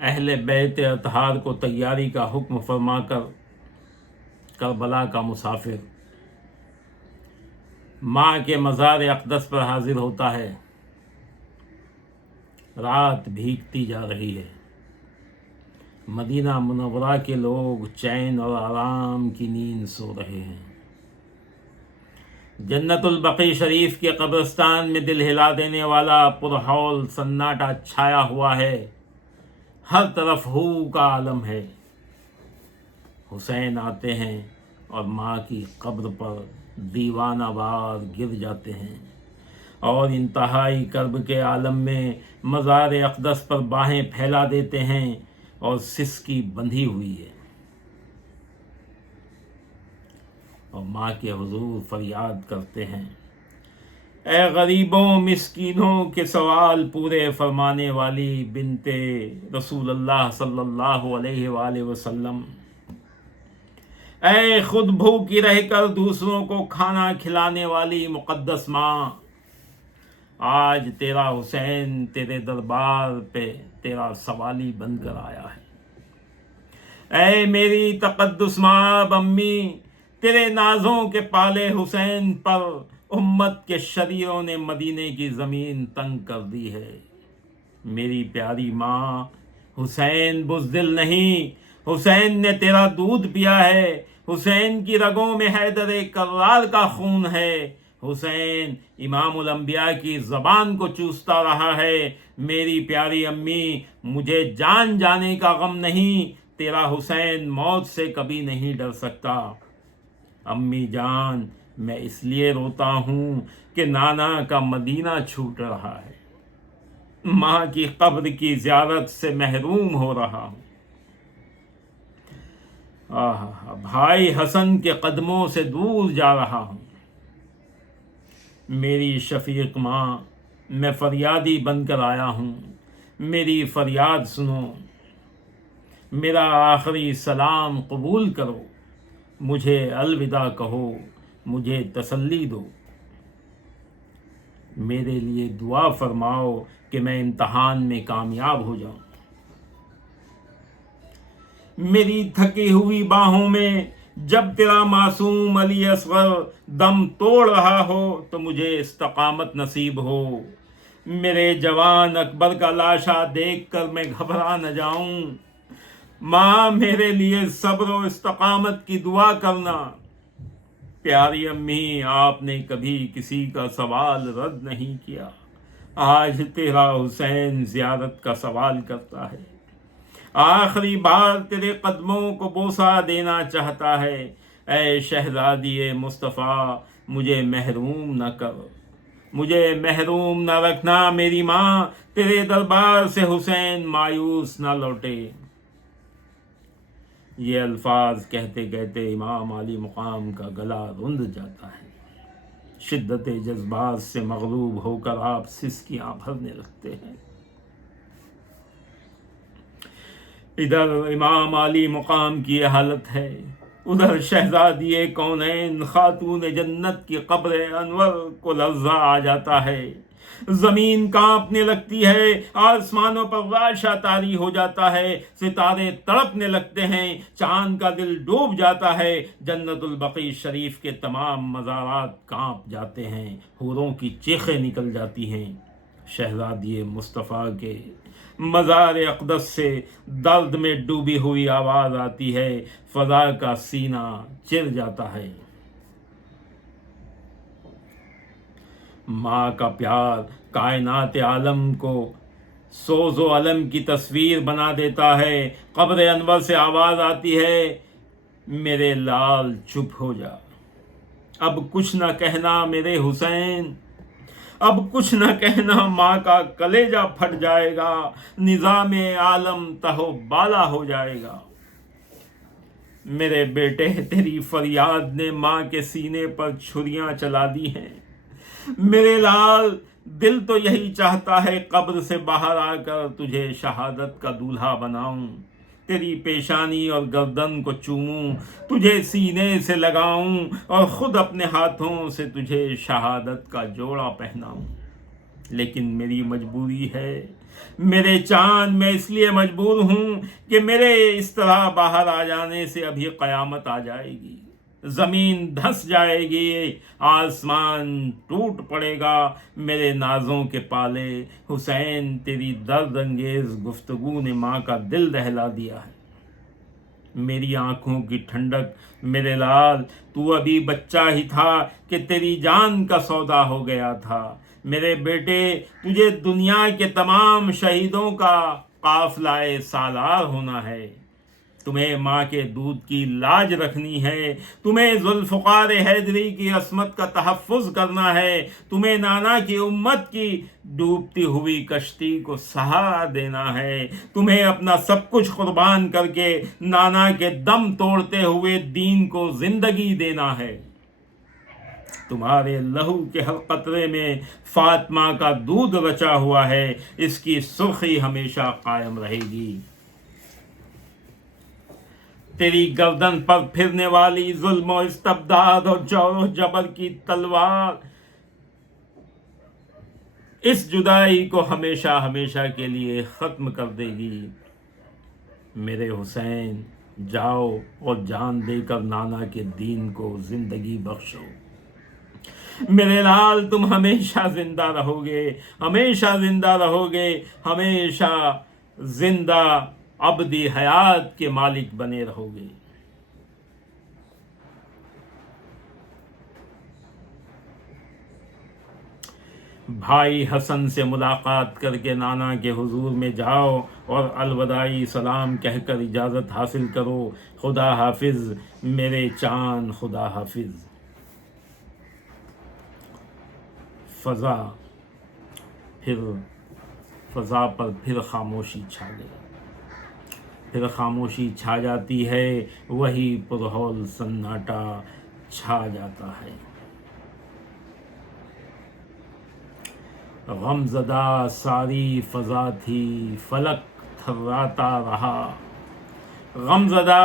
اہل بیت اطہار کو تیاری کا حکم فرما کر کربلا کا مسافر ماں کے مزار اقدس پر حاضر ہوتا ہے۔ رات بھیگتی جا رہی ہے۔ مدینہ منورہ کے لوگ چین اور آرام کی نیند سو رہے ہیں۔ جنت البقیع شریف کے قبرستان میں دل ہلا دینے والا پرہول سناٹا چھایا ہوا ہے۔ ہر طرف ہو کا عالم ہے۔ حسین آتے ہیں اور ماں کی قبر پر دیوانہ وار گر جاتے ہیں اور انتہائی کرب کے عالم میں مزار اقدس پر باہیں پھیلا دیتے ہیں اور سسکی بندھی ہوئی ہے اور ماں کے حضور فریاد کرتے ہیں، اے غریبوں مسکینوں کے سوال پورے فرمانے والی بنت رسول اللہ صلی اللہ علیہ وآلہ وسلم، اے خود بھوکی رہ کر دوسروں کو کھانا کھلانے والی مقدس ماں، آج تیرا حسین تیرے دربار پہ تیرا سوالی بن کر آیا ہے۔ اے میری تقدس ماں امی، تیرے نازوں کے پالے حسین پر امت کے شریروں نے مدینے کی زمین تنگ کر دی ہے۔ میری پیاری ماں، حسین بزدل نہیں، حسین نے تیرا دودھ پیا ہے، حسین کی رگوں میں حیدر کرار کا خون ہے، حسین امام الانبیاء کی زبان کو چوستا رہا ہے۔ میری پیاری امی، مجھے جان جانے کا غم نہیں، تیرا حسین موت سے کبھی نہیں ڈر سکتا۔ امی جان، میں اس لیے روتا ہوں کہ نانا کا مدینہ چھوٹ رہا ہے، ماں کی قبر کی زیارت سے محروم ہو رہا ہوں۔ بھائی حسن کے قدموں سے دور جا رہا ہوں۔ میری شفیق ماں، میں فریادی بن کر آیا ہوں، میری فریاد سنو، میرا آخری سلام قبول کرو، مجھے الوداع کہو، مجھے تسلی دو، میرے لیے دعا فرماؤ کہ میں امتحان میں کامیاب ہو جاؤں۔ میری تھکی ہوئی باہوں میں جب تیرا معصوم علی اصغر دم توڑ رہا ہو تو مجھے استقامت نصیب ہو۔ میرے جوان اکبر کا لاشا دیکھ کر میں گھبرا نہ جاؤں۔ ماں، میرے لیے صبر و استقامت کی دعا کرنا۔ پیاری امی، آپ نے کبھی کسی کا سوال رد نہیں کیا، آج تیرا حسین زیارت کا سوال کرتا ہے، آخری بار تیرے قدموں کو بوسہ دینا چاہتا ہے۔ اے شہزادی مصطفیٰ، مجھے محروم نہ کر، مجھے محروم نہ رکھنا میری ماں، تیرے دربار سے حسین مایوس نہ لوٹے۔ یہ الفاظ کہتے کہتے امام علی مقام کا گلا رند جاتا ہے۔ شدت جذبات سے مغلوب ہو کر آپ سسکیاں بھرنے لگتے ہیں۔ ادھر امام علی مقام کی یہ حالت ہے، ادھر شہزادی کونین خاتون جنت کی قبر انور کو لرزہ آ جاتا ہے، زمین کانپنے لگتی ہے، آسمانوں پر رعشہ طاری ہو جاتا ہے، ستارے تڑپنے لگتے ہیں، چاند کا دل ڈوب جاتا ہے، جنت البقیع شریف کے تمام مزارات کانپ جاتے ہیں، حوروں کی چیخیں نکل جاتی ہیں۔ شہزادی مصطفیٰ کے مزار اقدس سے درد میں ڈوبی ہوئی آواز آتی ہے، فضا کا سینہ چر جاتا ہے۔ ماں کا پیار کائنات عالم کو سوز و علم کی تصویر بنا دیتا ہے۔ قبر انور سے آواز آتی ہے، میرے لال چپ ہو جا، اب کچھ نہ کہنا میرے حسین، اب کچھ نہ کہنا، ماں کا کلیجہ پھٹ جائے گا، نظام عالم تہو بالا ہو جائے گا۔ میرے بیٹے، تیری فریاد نے ماں کے سینے پر چھریاں چلا دی ہیں۔ میرے لال، دل تو یہی چاہتا ہے قبر سے باہر آ کر تجھے شہادت کا دولہا بناؤں، تیری پیشانی اور گردن کو چوموں، تجھے سینے سے لگاؤں اور خود اپنے ہاتھوں سے تجھے شہادت کا جوڑا پہناؤں۔ لیکن میری مجبوری ہے میرے چاند، میں اس لیے مجبور ہوں کہ میرے اس طرح باہر آ جانے سے ابھی قیامت آ جائے گی، زمین دھنس جائے گی، آسمان ٹوٹ پڑے گا، میرے نازوں کے پالے حسین تیری درد انگیز گفتگو نے ماں کا دل دہلا دیا ہے۔ میری آنکھوں کی ٹھنڈک میرے لال، تو ابھی بچہ ہی تھا کہ تیری جان کا سودا ہو گیا تھا۔ میرے بیٹے، تجھے دنیا کے تمام شہیدوں کا قافلہ سالار ہونا ہے، تمہیں ماں کے دودھ کی لاج رکھنی ہے، تمہیں ذوالفقار حیدری کی عصمت کا تحفظ کرنا ہے، تمہیں نانا کی امت کی ڈوبتی ہوئی کشتی کو سہارا دینا ہے، تمہیں اپنا سب کچھ قربان کر کے نانا کے دم توڑتے ہوئے دین کو زندگی دینا ہے۔ تمہارے لہو کے ہر قطرے میں فاطمہ کا دودھ رچا ہوا ہے، اس کی سرخی ہمیشہ قائم رہے گی۔ تیری گردن پر پھرنے والی ظلم و استبداد اور جور و جبر کی تلوار اس جدائی کو ہمیشہ ہمیشہ کے لیے ختم کر دے گی۔ میرے حسین، جاؤ اور جان دے کر نانا کے دین کو زندگی بخشو۔ میرے لال، تم ہمیشہ زندہ رہو گے، ہمیشہ زندہ رہو گے، ہمیشہ زندہ ابدی حیات کے مالک بنے رہو گے۔ بھائی حسن سے ملاقات کر کے نانا کے حضور میں جاؤ اور الوداعی سلام کہہ کر اجازت حاصل کرو۔ خدا حافظ میرے چاند، خدا حافظ۔ فضا پر پھر خاموشی چھا گئی، پھر خاموشی چھا جاتی ہے، وہی پرہول سناٹا چھا جاتا ہے۔ غم زدہ ساری فضا تھی، فلک تھراتا رہا، غم زدہ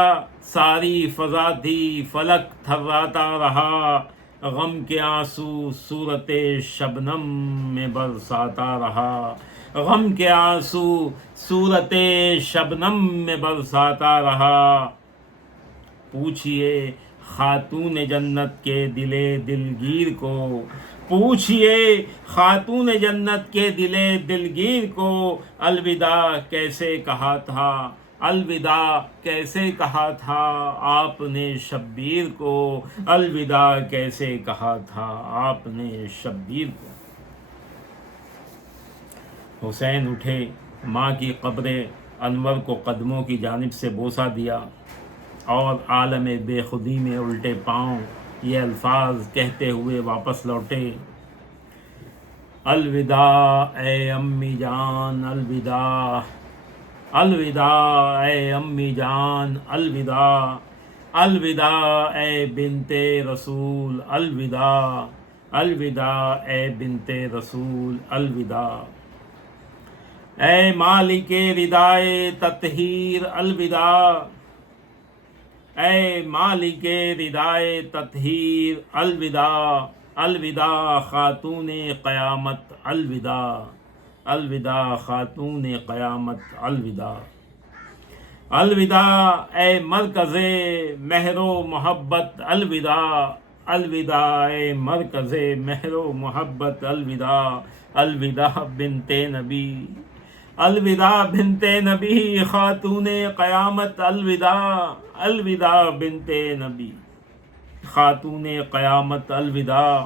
ساری فضا تھی، فلک تھراتا رہا، غم کے آنسو صورت شبنم میں برساتا رہا، غم کے آنسو صورت شبنم میں برساتا رہا۔ پوچھئے خاتون جنت کے دلے دلگیر کو، پوچھئے خاتون جنت کے دلے دلگیر کو، الوداع کیسے کہا تھا، الوداع کیسے کہا تھا آپ نے شبیر کو، الوداع کیسے کہا تھا آپ نے شبیر کو۔ حسین اٹھے، ماں کی قبر انور کو قدموں کی جانب سے بوسہ دیا اور عالم بے خودی میں الٹے پاؤں یہ الفاظ کہتے ہوئے واپس لوٹے: الوداع اے امی جان، الوداع، الوداع اے امی جان، الوداع، الوداع اے بنت رسول، الوداع، الوداع اے بنت رسول، الوداع، اے مالک ردائے تطہیر، الوداع، اے مالک ردائے تطہیر، الوداع، الوداع خاتون قیامت، الوداع، الوداع خاتون قیامت، الوداع، الوداع اے مرکز مہر و محبت، الوداع، الوداع اے مرکز مہر و محبت، الوداع، الوداع بنت نبی، الوداع بنت نبی خاتون قیامت، الوداع، الوداع بنت نبی خاتون قیامت، الوداع،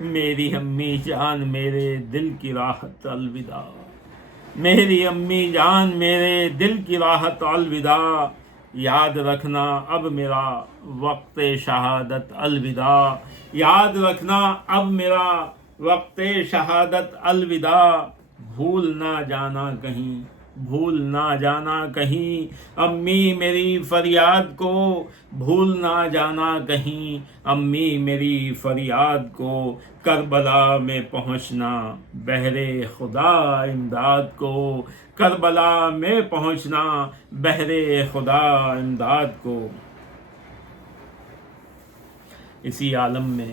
میری امی جان میرے دل کی راحت، الوداع، میری امی جان میرے دل کی راحت، الوداع، یاد رکھنا اب میرا وقت شہادت، الوداع، یاد رکھنا اب میرا وقت شہادت، الوداع، بھول نہ جانا کہیں، بھول نہ جانا کہیں امی میری فریاد کو، بھول نہ جانا کہیں امی میری فریاد کو، کربلا میں پہنچنا بہر خدا امداد کو، کربلا میں پہنچنا بہر خدا امداد کو۔ اسی عالم میں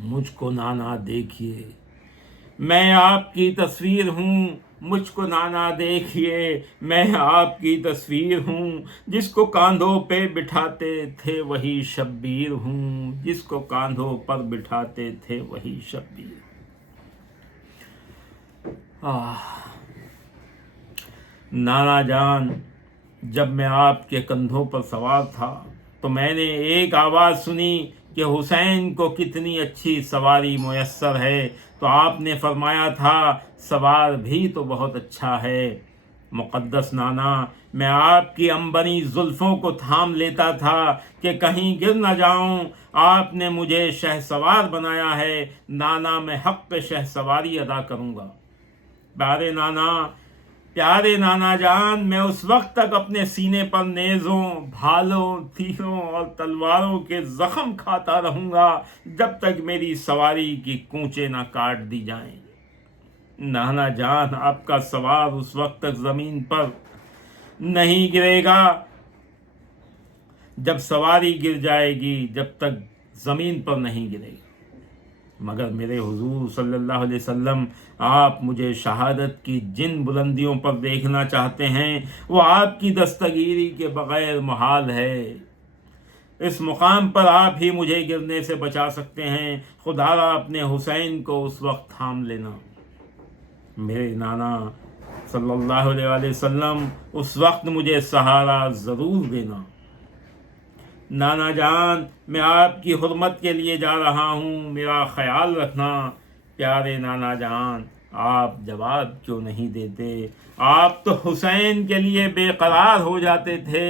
مجھ کو نانا دیکھیے، میں آپ کی تصویر ہوں، مجھ کو نانا دیکھیے، میں آپ کی تصویر ہوں، جس کو کاندھوں پہ بٹھاتے تھے وہی شبیر ہوں، جس کو کاندھوں پر بٹھاتے تھے وہی شبیر۔ نانا جان، جب میں آپ کے کندھوں پر سوار تھا تو میں نے ایک آواز سنی کہ حسین کو کتنی اچھی سواری میسر ہے، تو آپ نے فرمایا تھا سوار بھی تو بہت اچھا ہے۔ مقدس نانا، میں آپ کی عنبری زلفوں کو تھام لیتا تھا کہ کہیں گر نہ جاؤں، آپ نے مجھے شہ سوار بنایا ہے، نانا میں حق شہ سواری ادا کروں گا۔ پیارے نانا جان، میں اس وقت تک اپنے سینے پر نیزوں، بھالوں، تیروں اور تلواروں کے زخم کھاتا رہوں گا جب تک میری سواری کی کونچیں نہ کاٹ دی جائیں۔ نانا جان، آپ کا سوار اس وقت تک زمین پر نہیں گرے گا جب سواری گر جائے گی، جب تک زمین پر نہیں گرے گا۔ مگر میرے حضور صلی اللہ علیہ وسلم، آپ مجھے شہادت کی جن بلندیوں پر دیکھنا چاہتے ہیں وہ آپ کی دستگیری کے بغیر محال ہے۔ اس مقام پر آپ ہی مجھے گرنے سے بچا سکتے ہیں، خدا را اپنے حسین کو اس وقت تھام لینا۔ میرے نانا صلی اللہ علیہ وآلہ وسلم، اس وقت مجھے سہارا ضرور دینا۔ نانا جان، میں آپ کی حرمت کے لیے جا رہا ہوں، میرا خیال رکھنا۔ پیارے نانا جان، آپ جواب کیوں نہیں دیتے؟ آپ تو حسین کے لیے بے قرار ہو جاتے تھے۔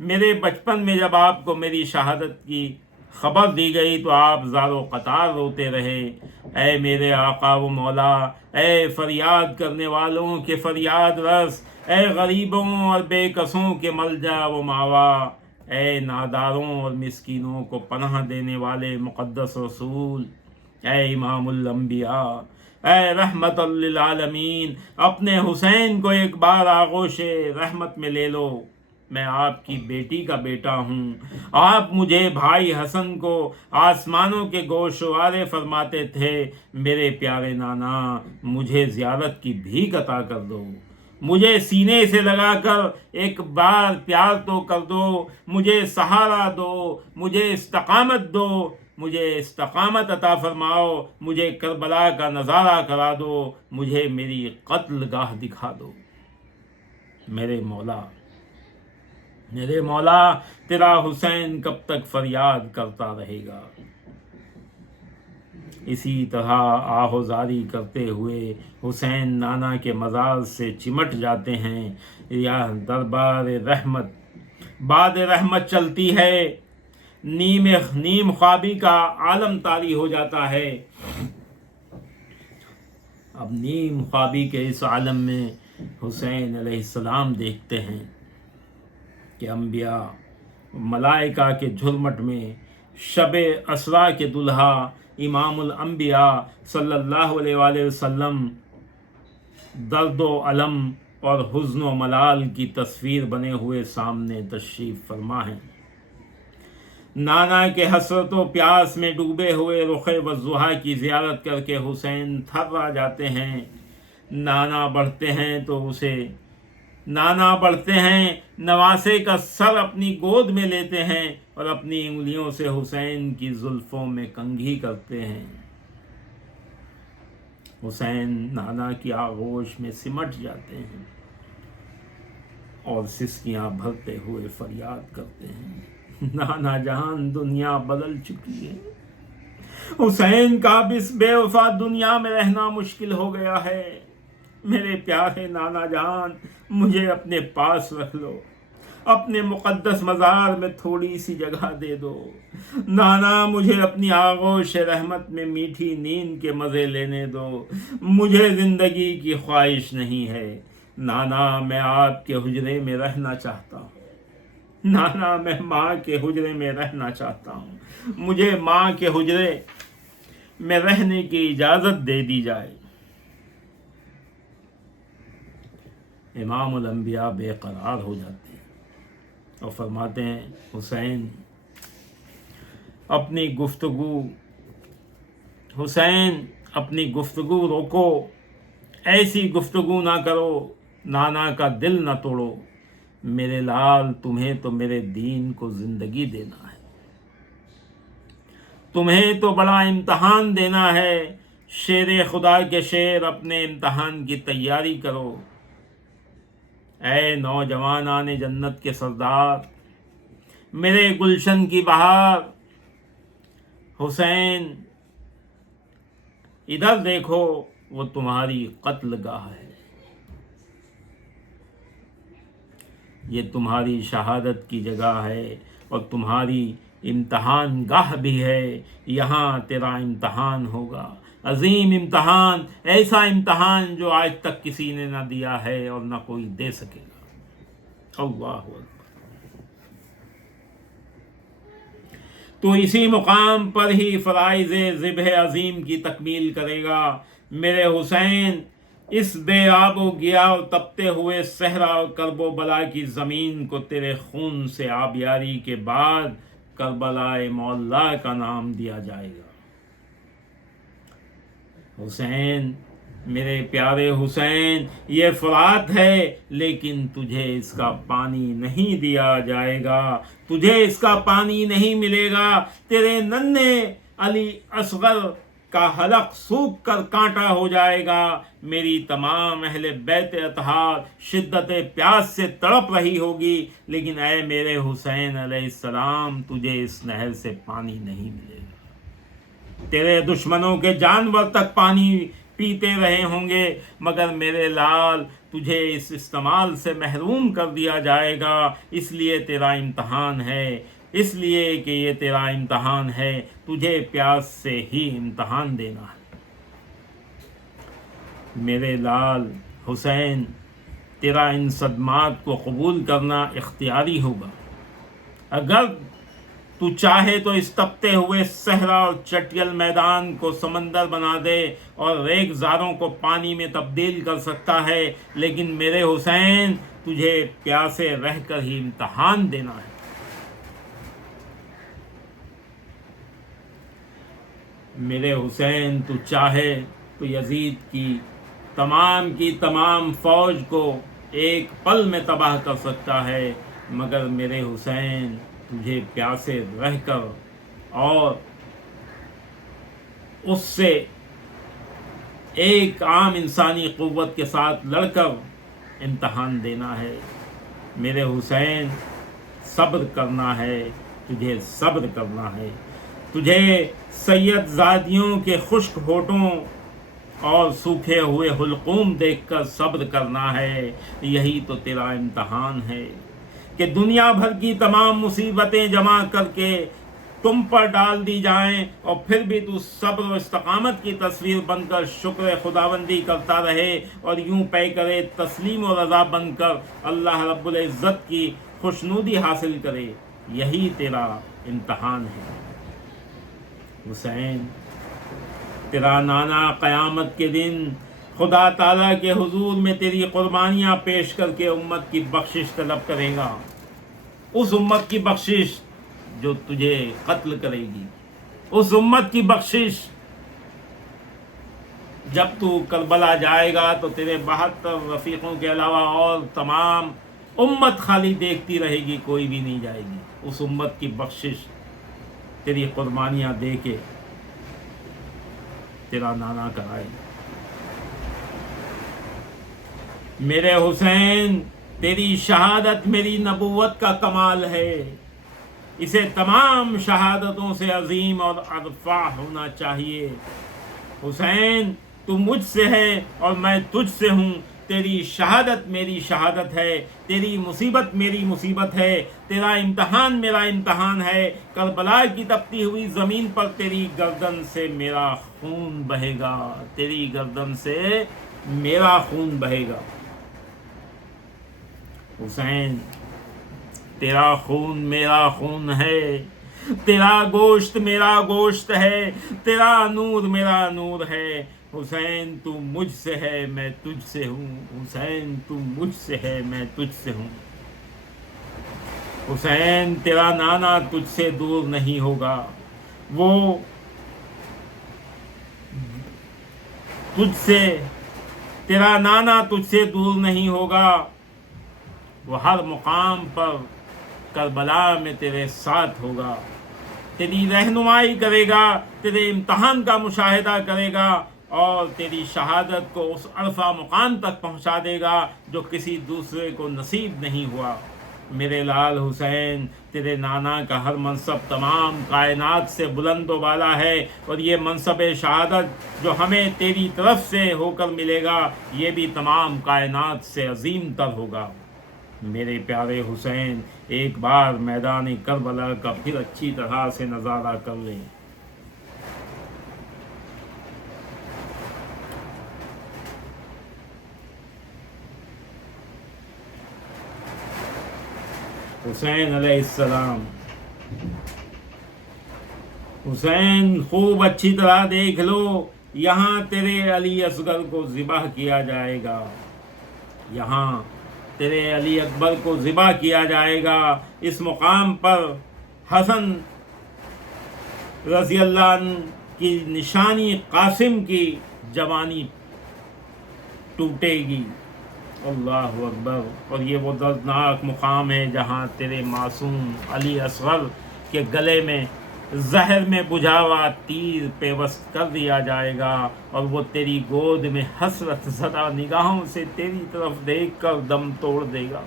میرے بچپن میں جب آپ کو میری شہادت کی خبر دی گئی تو آپ زار و قطار روتے رہے۔ اے میرے آقا و مولا، اے فریاد کرنے والوں کے فریاد رس، اے غریبوں اور بے کسوں کے ملجا و ماوا، اے ناداروں اور مسکینوں کو پناہ دینے والے مقدس رسول، اے امام الانبیاء، اے رحمت للعالمین، اپنے حسین کو ایک بار آغوش رحمت میں لے لو۔ میں آپ کی بیٹی کا بیٹا ہوں، آپ مجھے بھائی حسن کو آسمانوں کے گوشوارے فرماتے تھے۔ میرے پیارے نانا، مجھے زیارت کی بھیک عطا کر دو، مجھے سینے سے لگا کر ایک بار پیار تو کر دو، مجھے سہارا دو، مجھے استقامت دو، مجھے استقامت عطا فرماؤ، مجھے کربلا کا نظارہ کرا دو، مجھے میری قتل گاہ دکھا دو۔ میرے مولا، تیرا حسین کب تک فریاد کرتا رہے گا؟ اسی طرح آہوزاری کرتے ہوئے حسین نانا کے مزار سے چمٹ جاتے ہیں۔ یا دربار رحمت، باد رحمت چلتی ہے، نیم خوابی کا عالم طاری ہو جاتا ہے۔ اب نیم خوابی کے اس عالم میں حسین علیہ السلام دیکھتے ہیں کہ انبیاء ملائکہ کے جھرمٹ میں شب اسرا کے دلہا امام الانبیاء صلی اللہ علیہ وآلہ وسلم درد و علم اور حزن و ملال کی تصویر بنے ہوئے سامنے تشریف فرما ہیں۔ نانا کے حسرت و پیاس میں ڈوبے ہوئے رخ وضحا کی زیارت کر کے حسین تھرا جاتے ہیں۔ نانا بڑھتے ہیں، نواسے کا سر اپنی گود میں لیتے ہیں اور اپنی انگلیوں سے حسین کی زلفوں میں کنگھی کرتے ہیں۔ حسین نانا کی آغوش میں سمٹ جاتے ہیں اور سسکیاں بھرتے ہوئے فریاد کرتے ہیں، نانا جان، دنیا بدل چکی ہے، حسین کا اس بے وفا دنیا میں رہنا مشکل ہو گیا ہے۔ میرے پیارے نانا جان، مجھے اپنے پاس رکھ لو، اپنے مقدس مزار میں تھوڑی سی جگہ دے دو۔ نانا، مجھے اپنی آغوش رحمت میں میٹھی نیند کے مزے لینے دو، مجھے زندگی کی خواہش نہیں ہے۔ نانا، میں آپ کے حجرے میں رہنا چاہتا ہوں، نانا، میں ماں کے حجرے میں رہنا چاہتا ہوں، مجھے ماں کے حجرے میں رہنے کی اجازت دے دی جائے۔ امام الانبیاء بے قرار ہو جاتے ہیں اور فرماتے ہیں، حسین، اپنی گفتگو حسین اپنی گفتگو روکو، ایسی گفتگو نہ کرو، نانا کا دل نہ توڑو، میرے لال تمہیں تو میرے دین کو زندگی دینا ہے، تمہیں تو بڑا امتحان دینا ہے، شیر خدا کے شیر اپنے امتحان کی تیاری کرو۔ اے نوجوانان جنت کے سردار، میرے گلشن کی بہار، حسین ادھر دیکھو، وہ تمہاری قتل گاہ ہے، یہ تمہاری شہادت کی جگہ ہے اور تمہاری امتحان گاہ بھی ہے، یہاں تیرا امتحان ہوگا، عظیم امتحان، ایسا امتحان جو آج تک کسی نے نہ دیا ہے اور نہ کوئی دے سکے گا۔ اللہ اکبر۔ تو اسی مقام پر ہی فرائض ذبح عظیم کی تکمیل کرے گا۔ میرے حسین، اس بے آب و گیا اور تپتے ہوئے صحرا اور کرب و بلا کی زمین کو تیرے خون سے آبیاری کے بعد کربلا معلی کا نام دیا جائے گا۔ حسین، میرے پیارے حسین، یہ فرات ہے لیکن تجھے اس کا پانی نہیں دیا جائے گا، تجھے اس کا پانی نہیں ملے گا، تیرے ننھے علی اصغر کا حلق سوکھ کر کانٹا ہو جائے گا، میری تمام اہل بیت اطہار شدت پیاس سے تڑپ رہی ہوگی، لیکن اے میرے حسین علیہ السلام، تجھے اس نہر سے پانی نہیں ملے گا، تیرے دشمنوں کے جانور تک پانی پیتے رہے ہوں گے، مگر میرے لال تجھے اس استعمال سے محروم کر دیا جائے گا، اس لیے تیرا امتحان ہے، اس لیے کہ یہ تیرا امتحان ہے، تجھے پیاس سے ہی امتحان دینا ہے۔ میرے لال حسین، تیرا ان صدمات کو قبول کرنا اختیاری ہوگا، اگر تو چاہے تو اس تپتے ہوئے صحرا اور چٹیل میدان کو سمندر بنا دے اور ریگ زاروں کو پانی میں تبدیل کر سکتا ہے، لیکن میرے حسین، تجھے پیاسے رہ کر ہی امتحان دینا ہے۔ میرے حسین، تو چاہے تو یزید کی تمام فوج کو ایک پل میں تباہ کر سکتا ہے، مگر میرے حسین، تجھے پیاسے رہ کر اور اس سے ایک عام انسانی قوت کے ساتھ لڑ کر امتحان دینا ہے۔ میرے حسین، صبر کرنا ہے، تجھے صبر کرنا ہے، تجھے سید زادیوں کے خشک ہونٹوں اور سوکھے ہوئے حلقوم دیکھ کر صبر کرنا ہے، یہی تو تیرا امتحان ہے کہ دنیا بھر کی تمام مصیبتیں جمع کر کے تم پر ڈال دی جائیں اور پھر بھی تو صبر و استقامت کی تصویر بن کر شکر خداوندی کرتا رہے اور یوں پے کرے تسلیم و رضا بن کر اللہ رب العزت کی خوشنودی حاصل کرے، یہی تیرا امتحان ہے۔ حسین، تیرا نانا قیامت کے دن خدا تعالیٰ کے حضور میں تیری قربانیاں پیش کر کے امت کی بخشش طلب کرے گا، اس امت کی بخشش جو تجھے قتل کرے گی، اس امت کی بخشش۔ جب تو کربلا جائے گا تو تیرے 72 رفیقوں کے علاوہ اور تمام امت خالی دیکھتی رہے گی، کوئی بھی نہیں جائے گی، اس امت کی بخشش تیری قربانیاں دے کے تیرا نانا کرائے گا۔ میرے حسین، تیری شہادت میری نبوت کا کمال ہے، اسے تمام شہادتوں سے عظیم اور ارفع ہونا چاہیے۔ حسین، تو مجھ سے ہے اور میں تجھ سے ہوں، تیری شہادت میری شہادت ہے، تیری مصیبت میری مصیبت ہے، تیرا امتحان میرا امتحان ہے، کربلا کی تپتی ہوئی زمین پر تیری گردن سے میرا خون بہے گا، تیری گردن سے میرا خون بہے گا۔ حسین، تیرا خون میرا خون ہے، تیرا گوشت میرا گوشت ہے، تیرا نور میرا نور ہے۔ حسین، تو مجھ سے ہے میں تجھ سے ہوں، حسین تو مجھ سے ہے میں تجھ سے ہوں۔ حسین، تیرا نانا تجھ سے دور نہیں ہوگا، وہ تجھ سے تیرا نانا تجھ سے دور نہیں ہوگا، وہ ہر مقام پر کربلا میں تیرے ساتھ ہوگا، تیری رہنمائی کرے گا، تیرے امتحان کا مشاہدہ کرے گا اور تیری شہادت کو اس عرفہ مقام تک پہنچا دے گا جو کسی دوسرے کو نصیب نہیں ہوا۔ میرے لال حسین، تیرے نانا کا ہر منصب تمام کائنات سے بلند و بالا ہے، اور یہ منصب شہادت جو ہمیں تیری طرف سے ہو کر ملے گا یہ بھی تمام کائنات سے عظیم تر ہوگا۔ میرے پیارے حسین، ایک بار میدان کربلا کا پھر اچھی طرح سے نظارہ کر لیں۔ حسین علیہ السلام، حسین خوب اچھی طرح دیکھ لو، یہاں تیرے علی اصغر کو ذبح کیا جائے گا، یہاں تیرے علی اکبر کو ذبح کیا جائے گا۔ اس مقام پر حسن رضی اللہ عنہ کی نشانی قاسم کی جوانی ٹوٹے گی۔ اللہ اکبر۔ اور یہ وہ دردناک مقام ہے جہاں تیرے معصوم علی اصغر کے گلے میں زہر میں بجھا ہوا تیر پیوست کر دیا جائے گا، اور وہ تیری گود میں حسرت زدہ نگاہوں سے تیری طرف دیکھ کر دم توڑ دے گا۔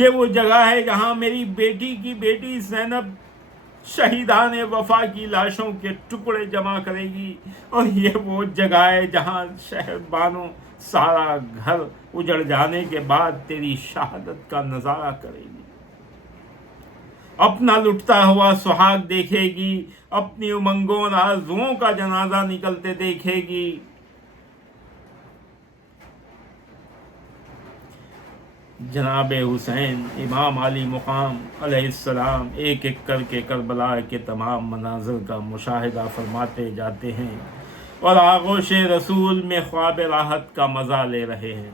یہ وہ جگہ ہے جہاں میری بیٹی کی بیٹی زینب شہیدان وفا کی لاشوں کے ٹکڑے جمع کرے گی، اور یہ وہ جگہ ہے جہاں شہر بانو سارا گھر اجڑ جانے کے بعد تیری شہادت کا نظارہ کرے گی، اپنا لٹتا ہوا سہاگ دیکھے گی، اپنی امنگوں اور آرزوؤں کا جنازہ نکلتے دیکھے گی۔ جناب حسین امام علی مقام علیہ السلام ایک ایک کر کے کربلا کے تمام مناظر کا مشاہدہ فرماتے جاتے ہیں اور آغوش رسول میں خواب راحت کا مزہ لے رہے ہیں۔